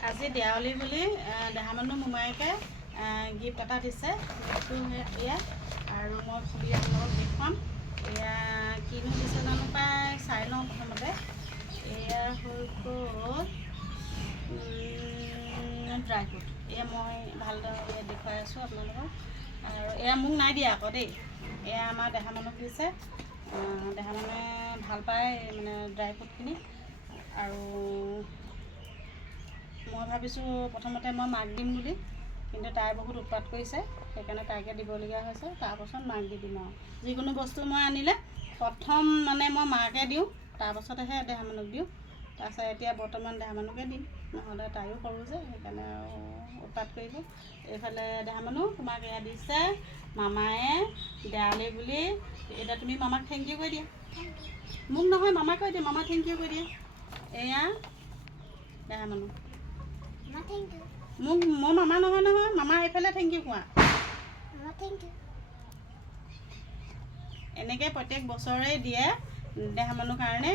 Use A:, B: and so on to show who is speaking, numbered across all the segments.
A: আজি দেৱালী বুলি দেহা মানুহ মোমায়েকে গিফ্ট এটা দিছে। গিফ্টটো এয়া। আৰু মই খুলি আপোনালোকক দেখুৱাম এয়া কিনো দিছে জানো পাই চাই লওঁ প্ৰথমতে। এয়া হৈ গ'ল ড্ৰাই ফ্ৰুট। এয়া মই ভালদৰে দেখুৱাই আছোঁ আপোনালোকক। আৰু এয়া মোক নাই দিয়া আকৌ দেই। এয়া আমাৰ দেহা মানুহক দিছে। দেহা মানুহে ভাল পায় মানে ড্ৰাই ফ্ৰুটখিনি। আৰু ভাবিছোঁ প্ৰথমতে মই মাক দিম বুলি কিন্তু তাই বহুত উৎপাত কৰিছে সেইকাৰণে তাইকে দিবলগীয়া হৈছে তাৰপাছত মাক দি দিম আৰু। যিকোনো বস্তু মই আনিলে প্ৰথম মানে মই মাকে দিওঁ তাৰপাছতহে দেহা মানুহক দিওঁ তাৰপিছত এতিয়া বৰ্তমান দেহা মানুহকে দিম নহ'লে তাইও সৰু যে সেইকাৰণে আৰু উৎপাত কৰিব। এইফালে দেহা মানুহ তোমাক এয়া দিছে মামায়ে দেৱালী বুলি এতিয়া তুমি মামাক থেংক ইউ কৈ দিয়া। মোক নহয় মামাক দিয়া মামা থেংক ইউ কৈ দিয়া। এয়া দেহা মানুহ. মোক মোৰ মামা নহয় নহয় মামা এইফালে থেংক ইউ কোৱা. এনেকৈ প্ৰত্যেক বছৰে দিয়ে দেহা মানুহ কাৰণে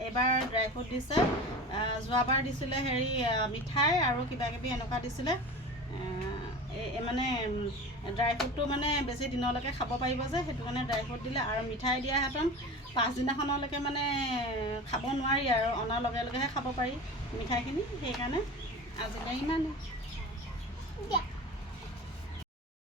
A: এইবাৰ ড্ৰাই ফ্ৰুট দিছে যোৱাবাৰ দিছিলে হেৰি মিঠাই আৰু কিবা কিবি এনেকুৱা দিছিলে। মানে ড্ৰাই ফ্ৰুটটো মানে বেছি দিনলৈকে খাব পাৰিব যে সেইটো কাৰণে ড্ৰাই ফ্ৰুট দিলে আৰু মিঠাই দিয়াহেঁতেন পাছদিনাখনলৈকে মানে খাব নোৱাৰি আৰু অনাৰ লগে লগেহে খাব পাৰি মিঠাইখিনি সেইকাৰণে। આજે
B: મહિનાનું